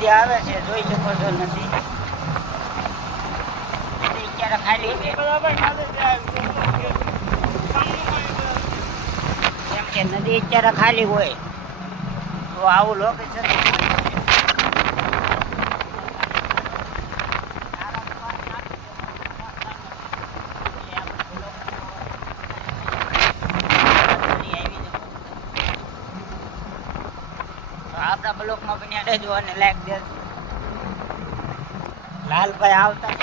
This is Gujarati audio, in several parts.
નદી આવે છે જોઈ શકો છો નદી ક્યારે ખાલી? કેમ કે નદી અત્યારે ખાલી હોય. તો આવું લોકેશન આપણા બ્લોકમાં બન્યા રહેજો અને લાઈક દેજો. લાલભાઈ આવતા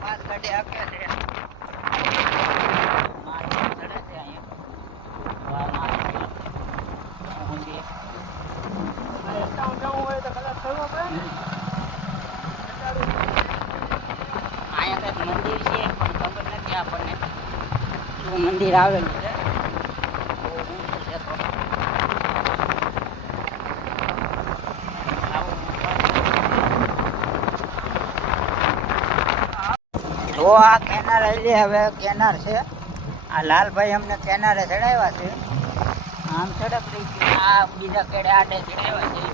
પાંચ ગાડી આપે છે માણસો ચડે છે અહીંયા હવામાં હું છે અહીંયા કંઈક મંદિર છે પણ ખબર નથી આપણને શું મંદિર આવેલું તો. આ કેનાર આવી હવે કેનાર છે. આ લાલભાઈ અમને કેનારે ચડાવ્યા છે. આમ ચડક આ બીજા કેડે આડે ચડાવ્યા છે.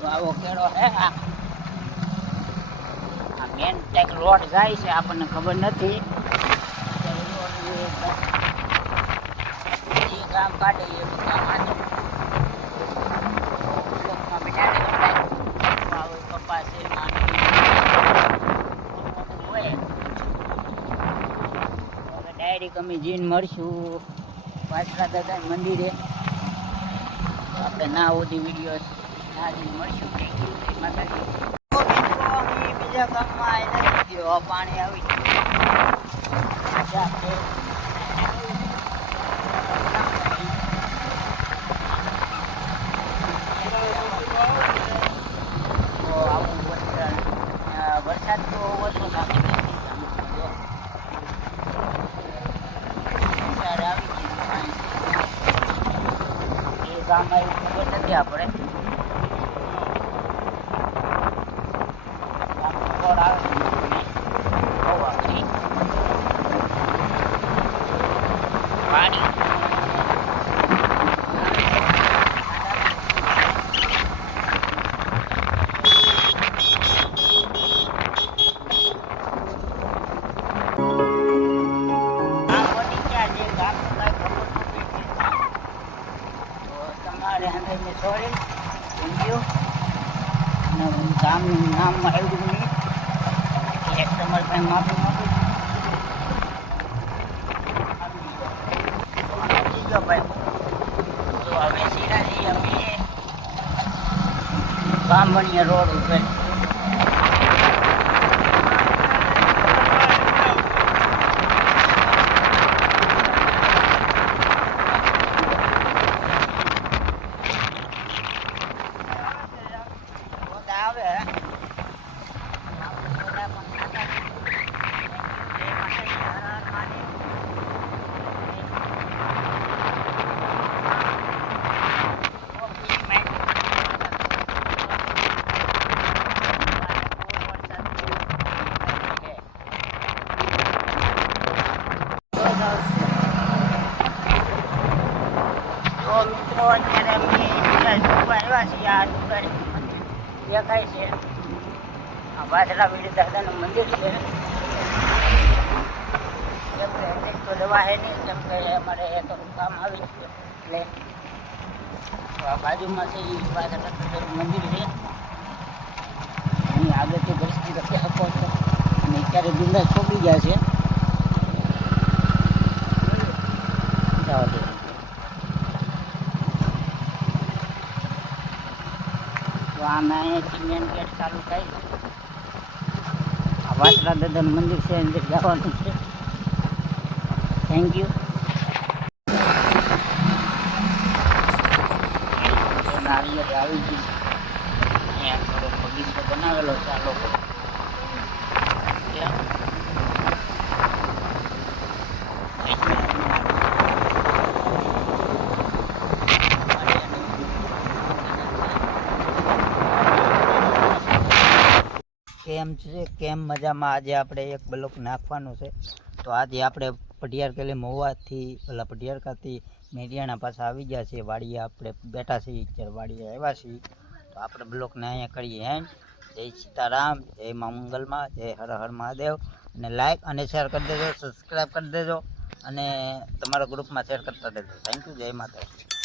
તો આવો કેળો છે આ. મેન ટેક રોડ જાય છે, આપણને ખબર નથી. કાઢે કપાસ ડાયરેક્ટ અમે જઈને મળશું પાછલા દાદા મંદિરે. આપણે ના ઓધી વીડિયો ના જીન મળશું. બીજા ગામમાં નથી પાણી આવી ગયું જા છે. તો આવું વરસાદ અ, વરસાદ તો ઓછો લાગે છે ગામમાં જો. વરસાદ આવી ગયો પાણી. એ ગામ એવું ખબર નથી આપણે આવે ગામનું નામ આવ્યું નહીં એક તમારે પાસે માફી માંગુ તો હવે સીધાથી અમે બામણીયા રોડ ઉપર રોડ આવે આપણે બધા પણ ખાતા જય માતાજી, હર હર મહાદેવ. ઓફિસમાં આ દુકાન મંદિર દેખાય છે. આ વાસણા વીડી દાદાનું મંદિર છે. એમ કે હજી તો દવા હે નહીં કેમ કે અમારે થોડું કામ આવી છે. એટલે તો આ બાજુમાં એ મંદિર છે. એની આગળથી પરિસ્થિતિ છો. અને અત્યારે બિંદા છોડી ગયા છે. દે તો આમાં ગેટ ચાલુ થાય. આ વાસણા દાદાનું મંદિર છે અંદર જવાનું છે. થેન્ક યુ નારિયેળ આવી ગયું. અહીંયા થોડો બગીચો બનાવેલો છે આ લોકો. કેમ છે? કેમ મજામાં? આજે આપણે એક બ્લોક નાખવાનું છે. તો આજે આપણે પઢિયાર કેલે મહુવાથી, ઓલા પઢિયાર ખાતી મેરિયાણા પાસે આવી ગયા છીએ. વાડીએ આપણે બેઠા છીએ. અત્યારે વાડીએ આવ્યા છીએ. તો આપણે બ્લોકને અહીંયા કરીએ હેન્ડ. જય સીતારામ, જય મા મંગલમાં, જય હર હર મહાદેવ. અને લાઈક અને શેર કરી દેજો સબસ્ક્રાઈબ કરી દેજો. અને તમારા ગ્રુપમાં શેર કરતા દેજો થેન્ક યુ જય માતા